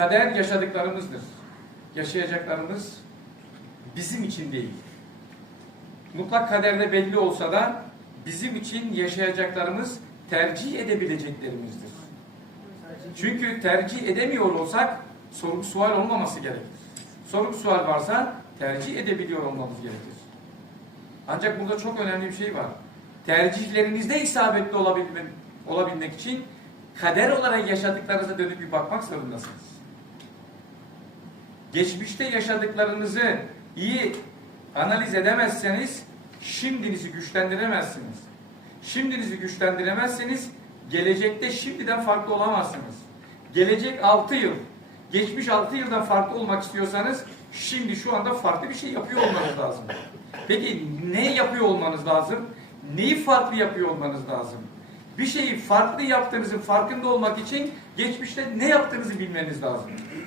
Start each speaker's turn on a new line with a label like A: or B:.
A: Kader yaşadıklarımızdır. Yaşayacaklarımız bizim için değil. Mutlak kaderde belli olsa da bizim için yaşayacaklarımız tercih edebileceklerimizdir. Çünkü tercih edemiyor olsak sorgu sual olmaması gerekir. Sorgu sual varsa tercih edebiliyor olmamız gerekir. Ancak burada çok önemli bir şey var. Tercihlerinizde isabetli olabilmek, olabilmek için kader olarak yaşadıklarınıza dönüp bir bakmak zorundasınız. Geçmişte yaşadıklarınızı iyi analiz edemezseniz şimdinizi güçlendiremezsiniz. Şimdinizi güçlendiremezseniz gelecekte şimdiden farklı olamazsınız. Gelecek 6 yıl, geçmiş 6 yıldan farklı olmak istiyorsanız şimdi şu anda farklı bir şey yapıyor olmanız lazım. Peki ne yapıyor olmanız lazım? Neyi farklı yapıyor olmanız lazım? Bir şeyi farklı yaptığınızın farkında olmak için geçmişte ne yaptığınızı bilmeniz lazım.